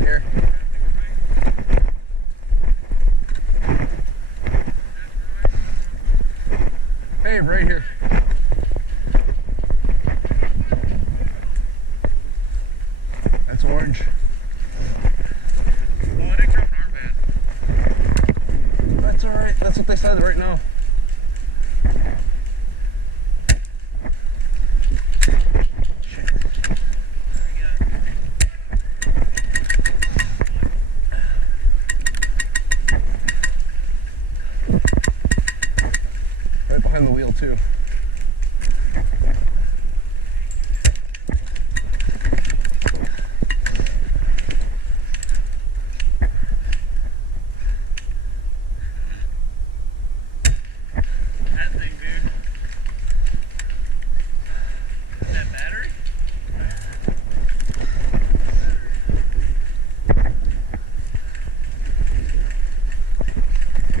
down here. Hey, right here. That's orange. Oh, I didn't count an armband. That's alright. That's what they said right now. Right behind the wheel too. That thing, dude. That battery?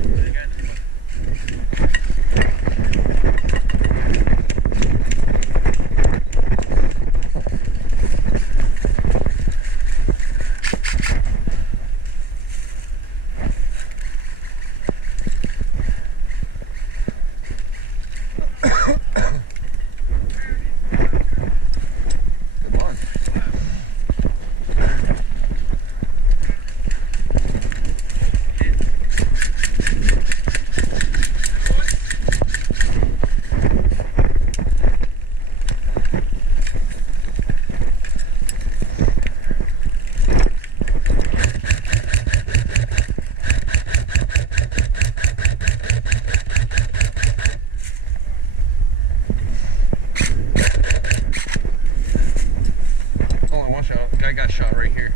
They got too much. Good luck. Hold on, one shot. Guy got shot right here.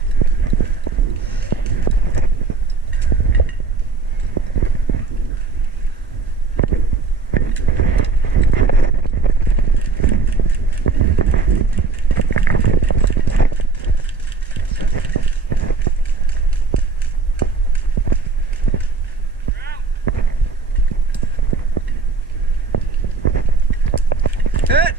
Hit!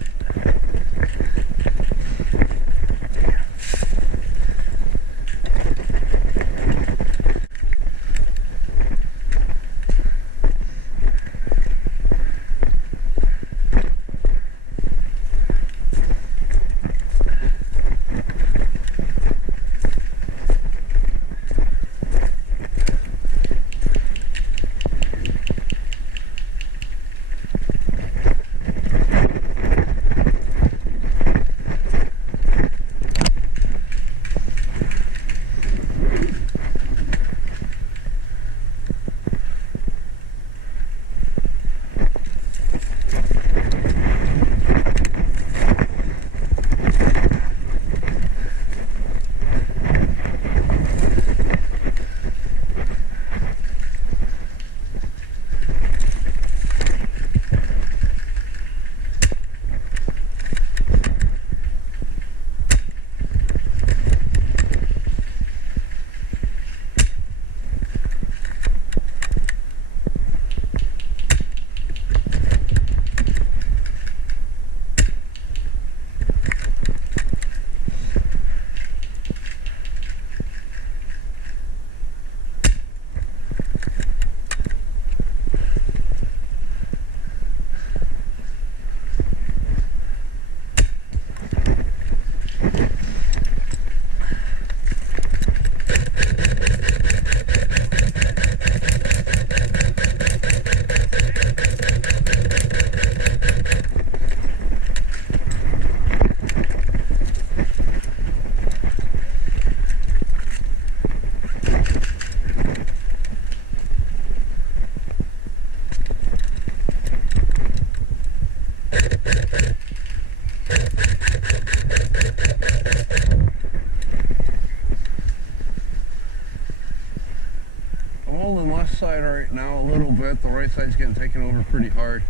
I'm holding left side right now a little bit. The right side's getting taken over pretty hard.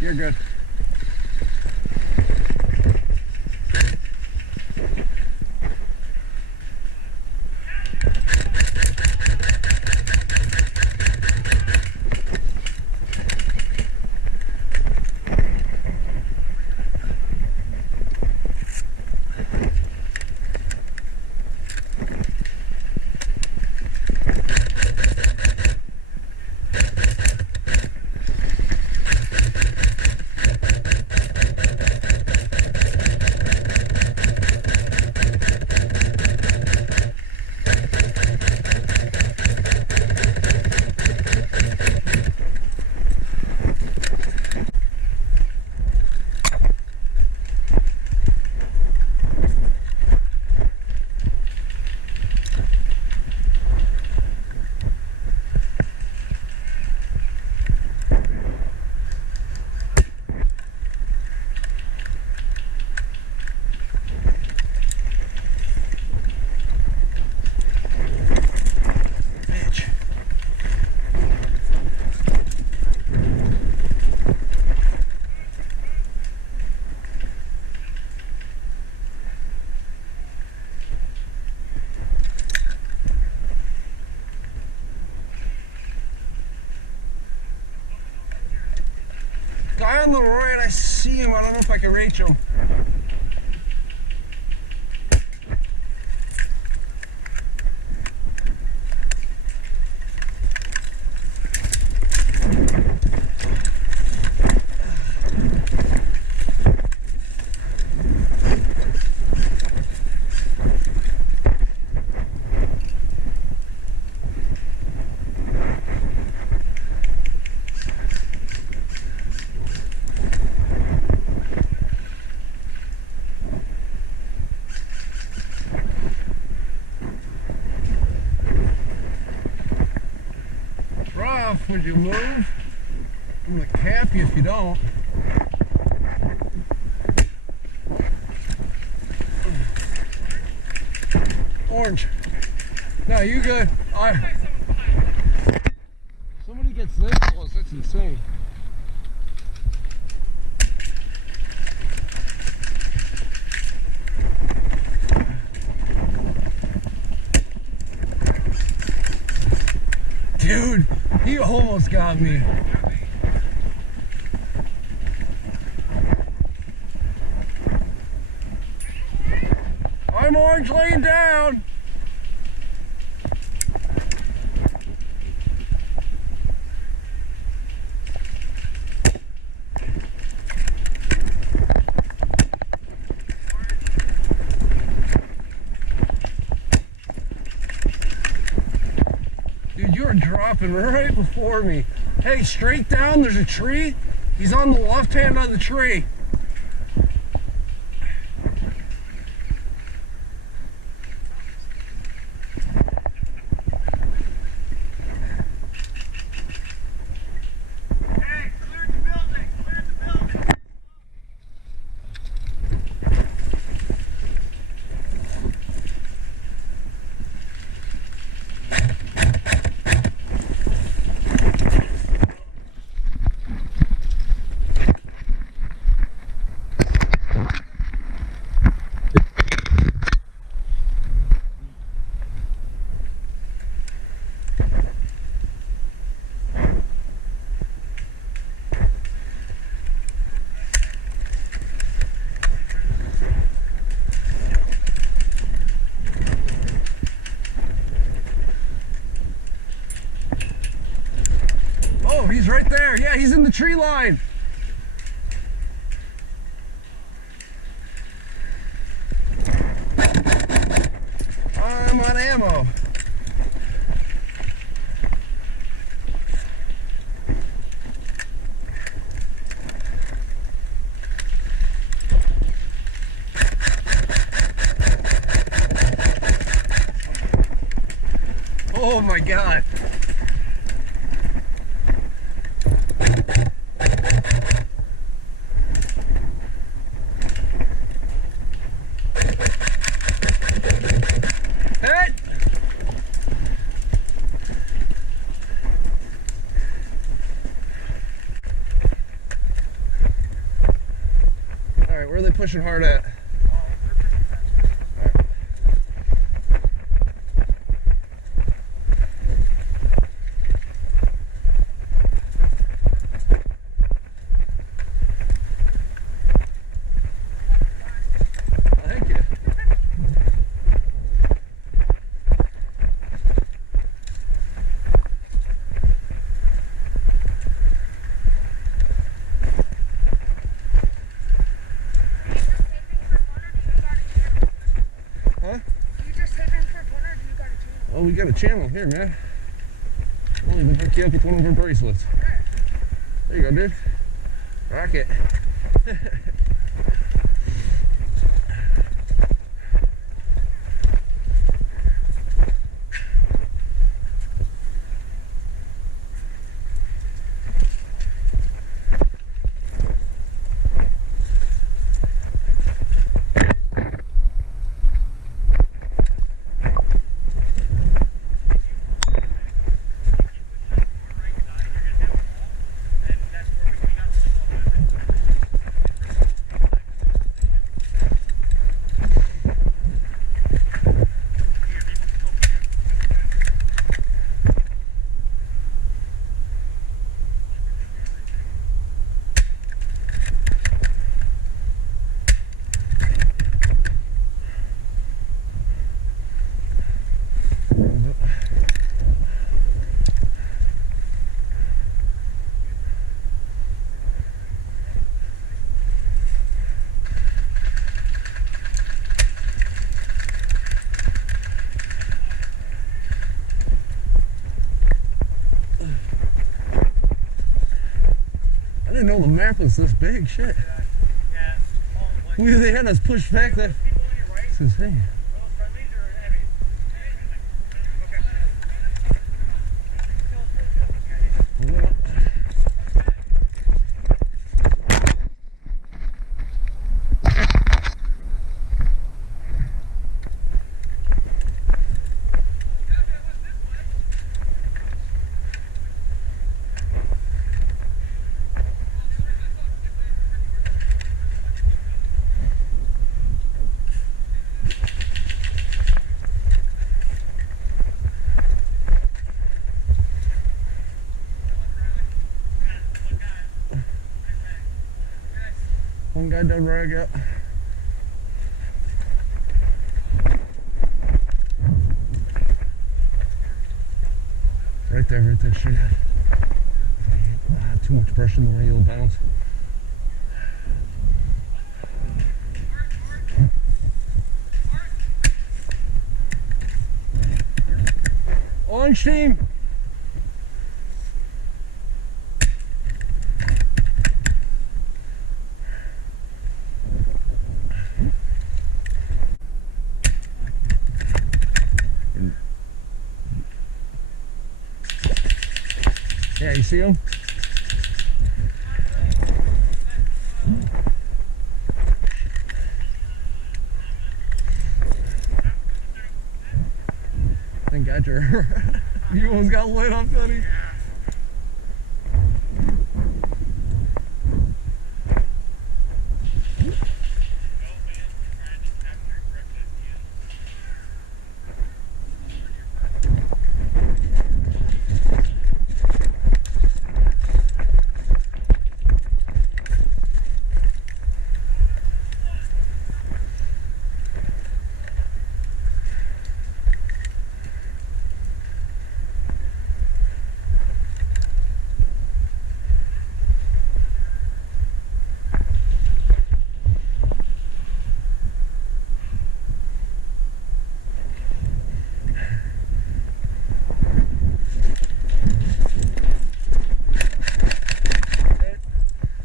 You're good. Guy on the right, I see him. I don't know if I can reach him. Would you move? I'm gonna cap you if you don't. Orange. No, you good. Somebody gets this close, that's insane. Dude, he almost got me. I'm orange laying down. Dude, you are dropping right before me. Hey, straight down, there's a tree. He's on the left hand of the tree. Hey, cleared the building, cleared the building. Oh, he's right there. Yeah, he's in the tree line. I'm on ammo. Oh my God. Hey! Alright, where are they pushing hard at? Thank you. Huh? You just taping for fun or do you got a channel? Oh, we got a channel here, man. I'll even hook you up with one of our bracelets. There you go, dude. Rock it. I didn't know the map was this big. Shit. They had us pushed back. That's insane. One guy done rag out. Right there, straight ahead. Too much pressure in the way you'll bounce. Orange team! Yeah, you see him? Thank God you almost got lit up, buddy.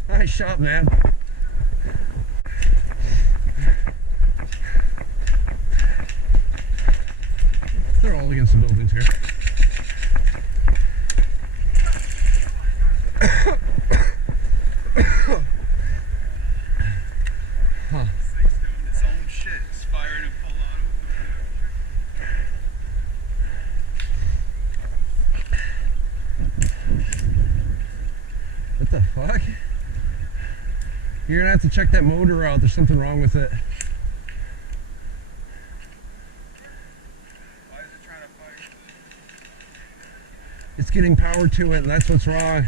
Nice shot, man. They're all against the buildings here. Huh. Site's doing its own shit. It's firing a lot What the fuck? You're gonna have to check that motor out. There's something wrong with it. Why is it trying to fire? It's getting power to it, and that's what's wrong.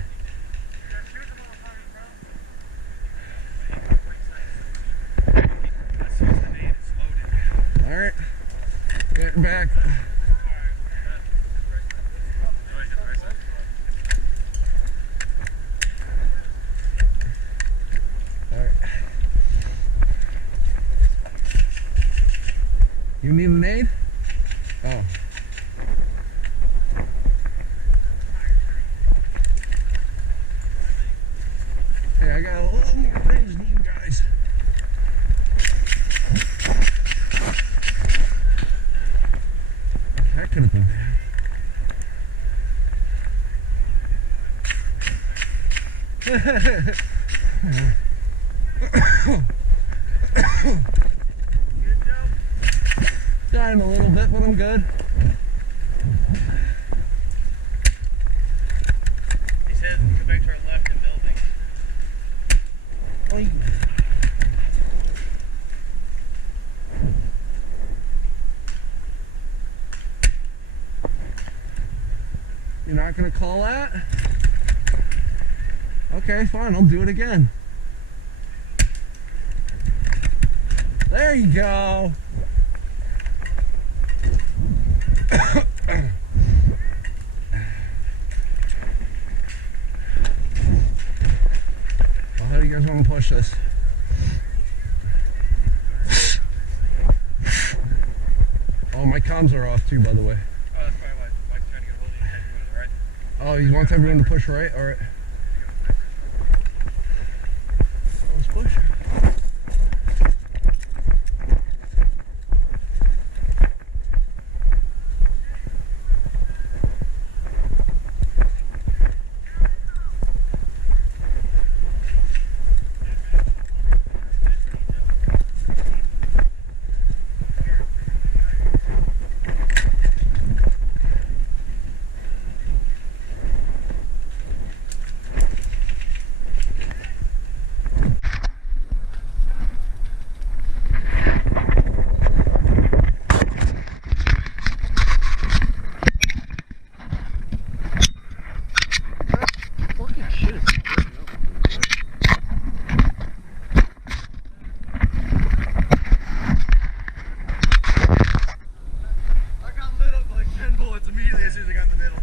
As soon as the nade is loaded. All right, getting back. All right. You need an aid? Oh. Hey, I got a little more range than you guys. That could have been bad. Dying a little bit, but I'm good. He said go back to our left in building. Oy. You're not gonna call that? Okay, fine, I'll do it again. There you go. Well, how do you guys want to push this? Oh, my comms are off too, by the way. Oh, that's probably why Mike's trying to get a hold of you. Had to go to the right. Oh, you want everyone to push right? Alright. Let's push. I got lit up like 10 bullets immediately as soon as I got in the middle.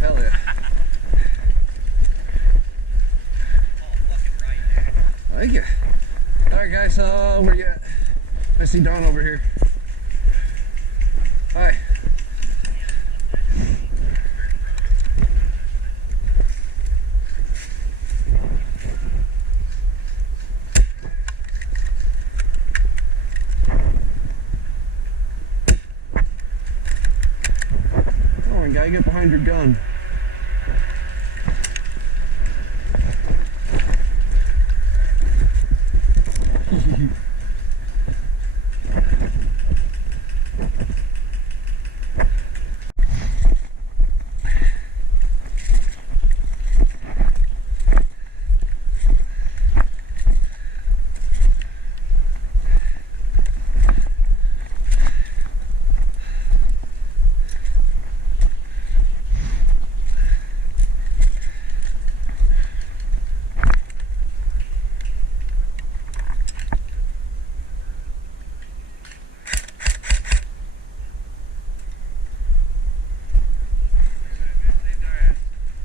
Hell yeah. Thank you. Alright guys, where you at? I see Don over here. Hi. Come on guy, get behind your gun.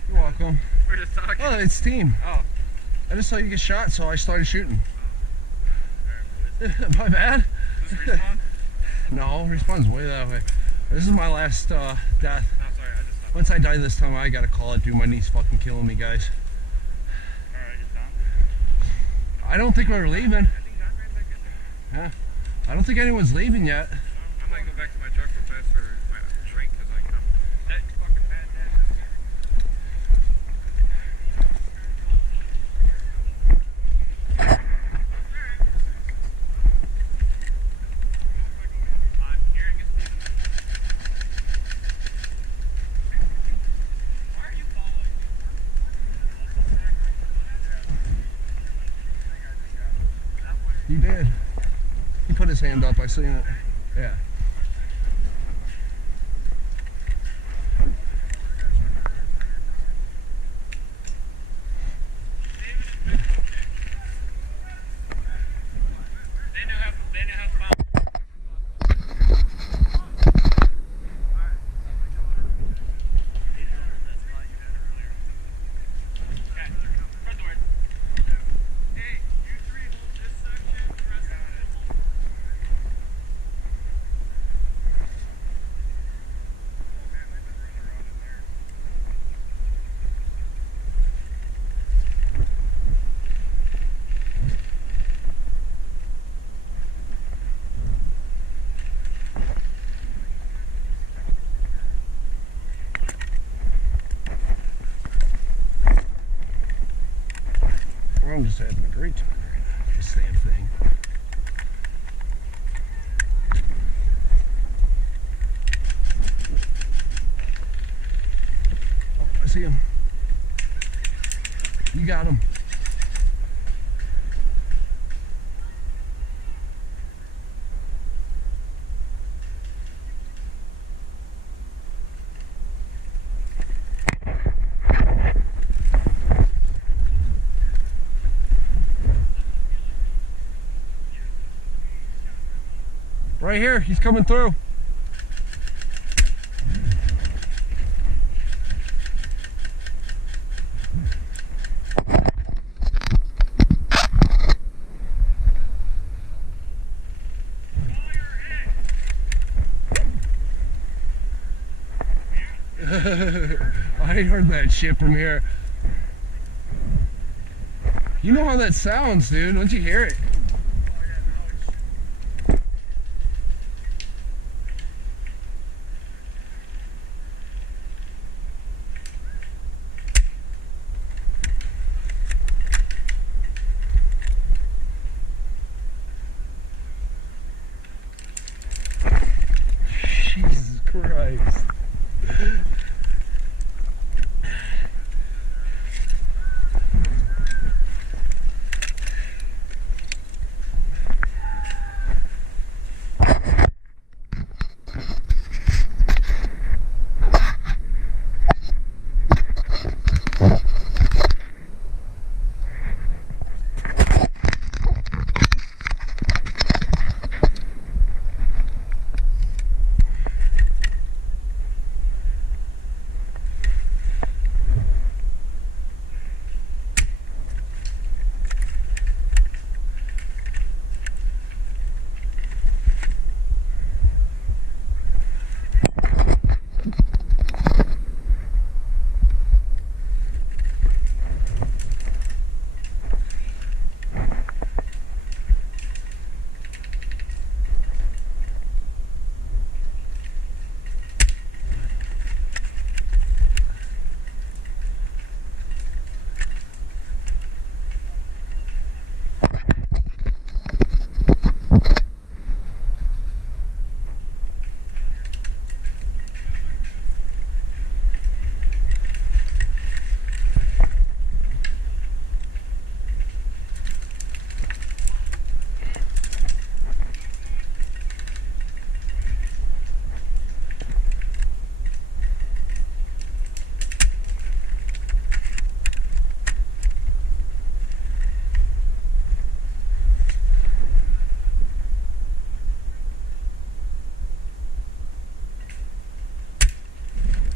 You're welcome. We're just talking. Oh, it's team. Oh. I just saw you get shot, so I started shooting. Alright, boys. My bad. Is this respawn? No, respawn's way that way. This is my last death. No, sorry, I just stopped. Once I die this time, I gotta call it, dude. My knee's fucking killing me, guys. Alright, you're done? I don't think we're leaving. I think Don ran back in there. I don't think anyone's leaving yet. No, I might go back to my truck real fast for my drink because like, I'm that fucking bad. hand up. I seen it. Yeah. They know how to follow. I'm just having a great time right now. This damn thing. Oh, I see him. You got him. Right here, he's coming through. I heard that shit from here. You know how that sounds, dude. Don't you hear it? Jesus Christ.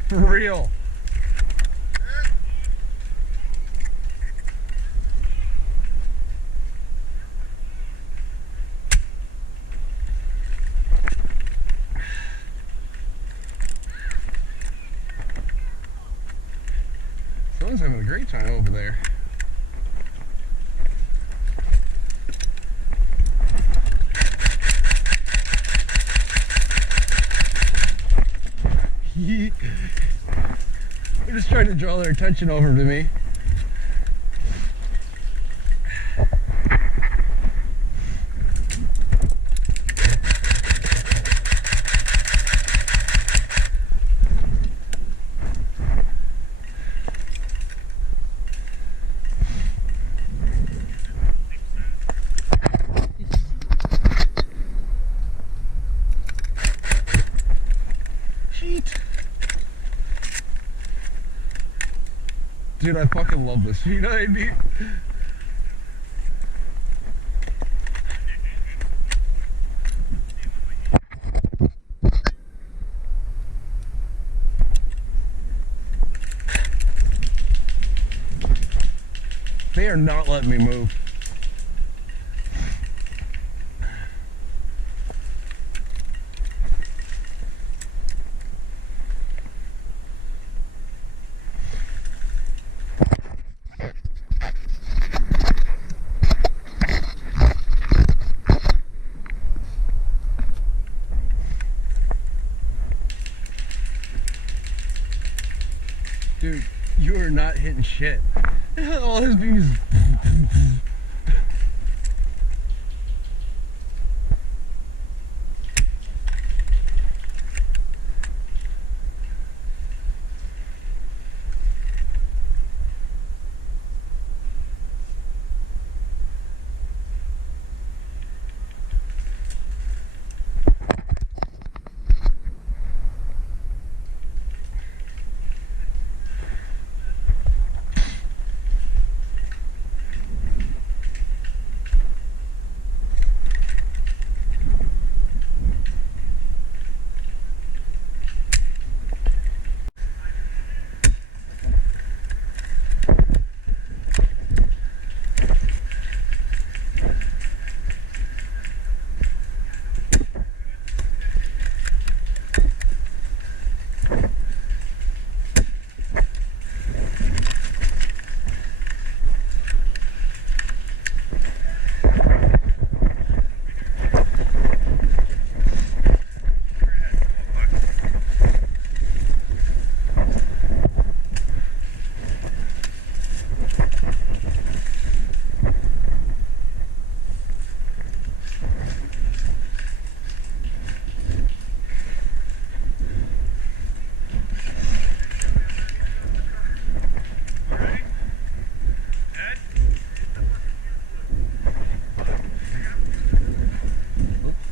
For real. Someone's having a great time over there. They're just trying to draw their attention over to me. Dude, I fucking love this. You know what I mean? They are not letting me move. Dude, you are not hitting shit. All his beams.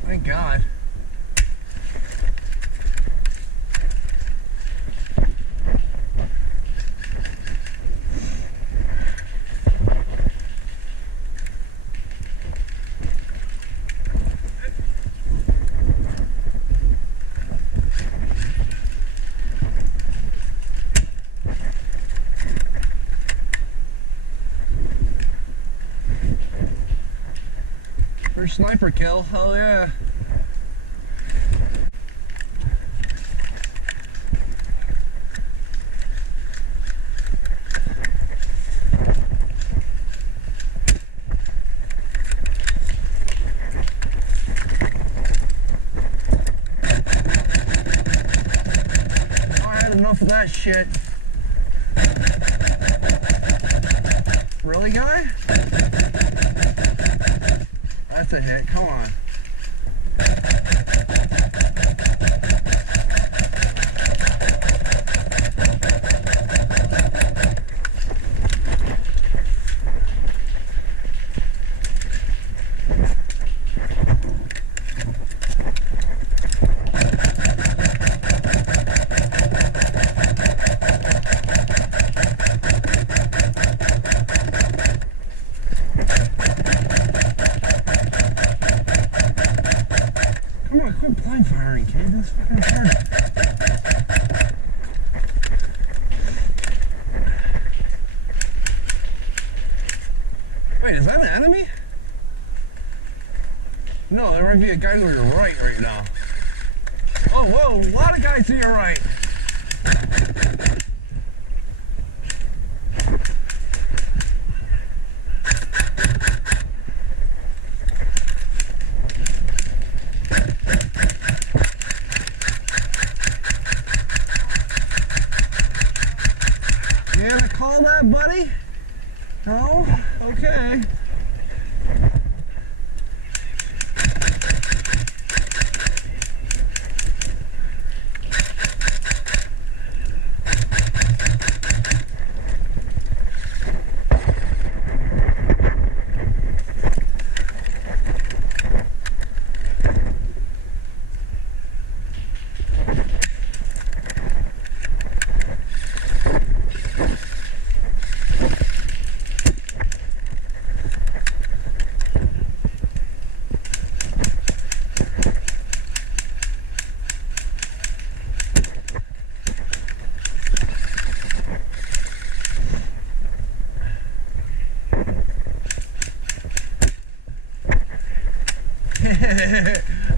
Thank God. First sniper kill, hell yeah. Enough of that shit. Really, guy? That's a hit. Come on. Quit blind firing, kid. That's fucking hard. Wait, is that an enemy? No, there might be a guy to your right now. Oh, whoa, a lot of guys to your right. You gonna call that, buddy? No? Okay.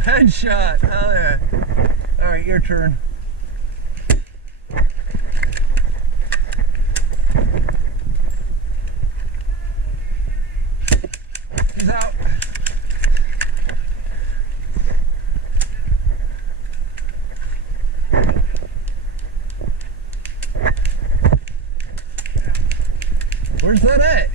Headshot. Hell yeah. All right, your turn. He's out. Where's that at?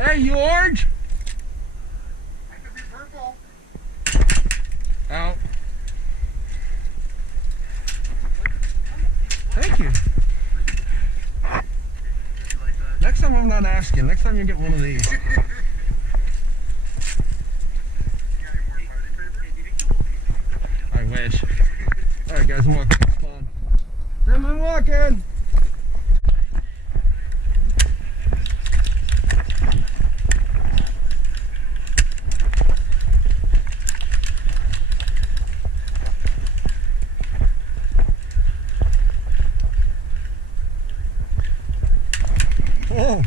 Hey, George! I could be purple. Out. Thank you. You like that? Next time I'm not asking. Next time you get one of these. You got any more party favors? I wish. Alright guys, I'm walking to the spawn. I'm walking! Oh.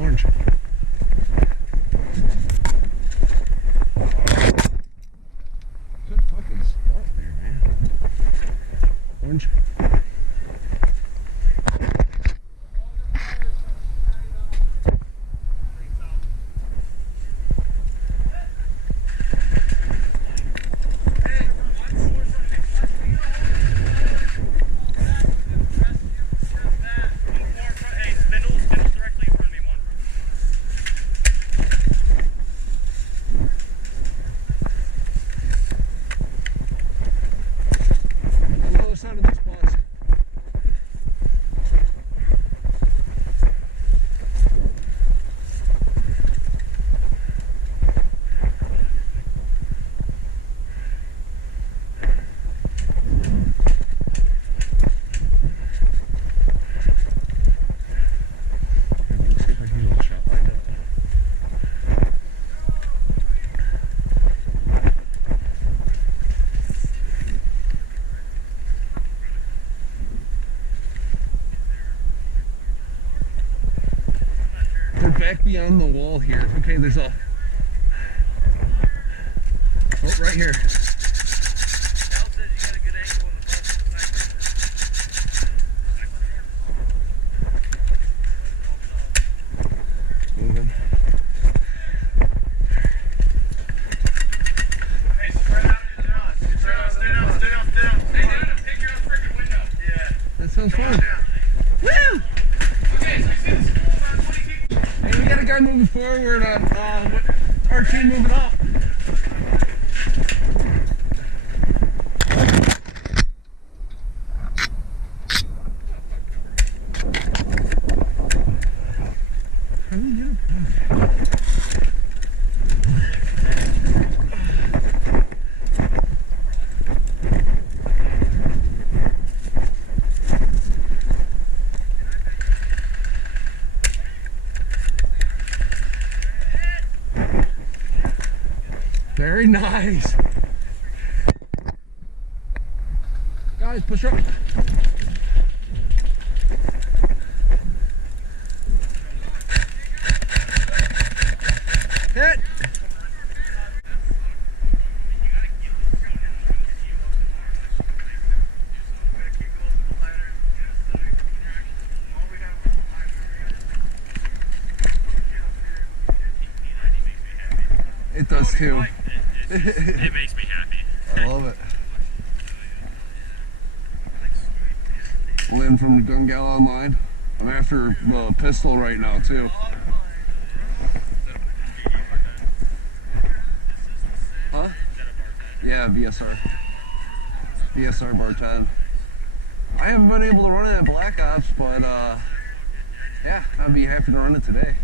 Orange. Good fucking stuff there, man. Orange. On the other side of the spots. Let me see if I can get a shot lined up. They're back beyond the wall here. Okay, there's a... Oh, right here. Moving. Hey, spread out and down. Stay down. Stay down and pick your own freaking window. Yeah. That sounds fun. Woo! Okay, so you see the school about 20 people. Hey, we got a guy moving forward on our team moving up. How do we get him? Very nice. Guys, push up. Hit. It does too. It makes me happy. I love it. Lynn from Gun Gal Online. I'm after the pistol right now too. Huh? Yeah, VSR. VSR bar 10. I haven't been able to run it at Black Ops, but yeah, I'd be happy to run it today.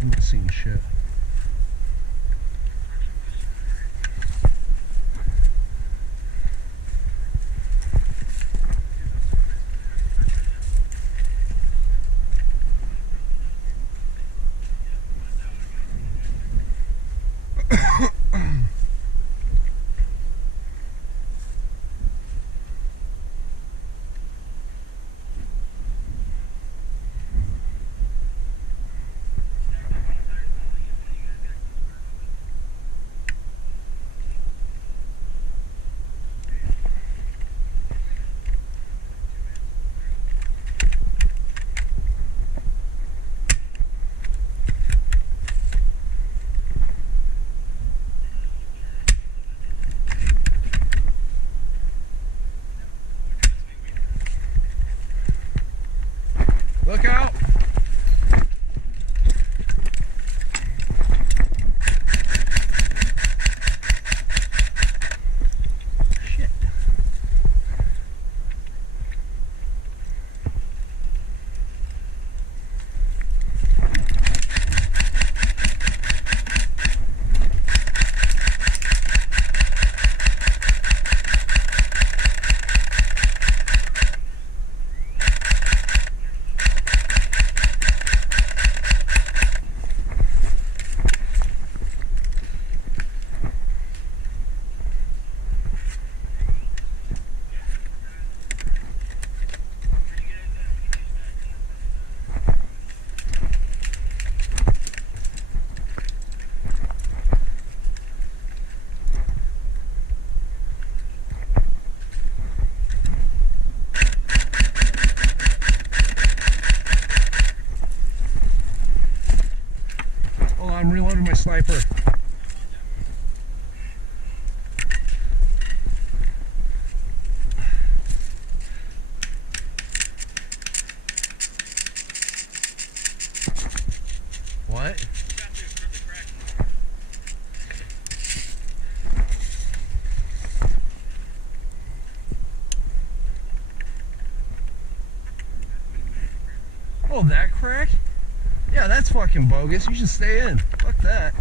I'm not seeing shit. Hold on, I'm reloading my sniper. What? Oh, that crack? Yeah, that's fucking bogus. You should stay in. Fuck that.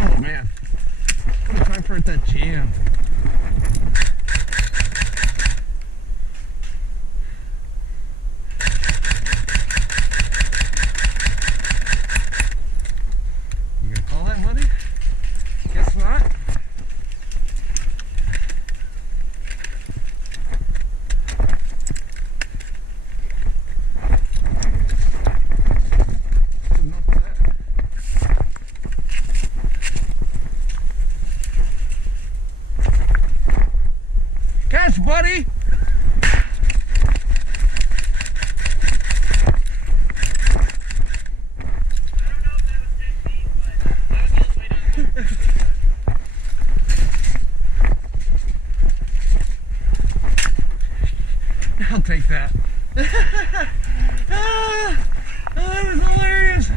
Oh man, what a time for it to jam. You gonna call that, buddy? Guess not. That's enough of that. Catch, buddy! I'll take that. That was hilarious.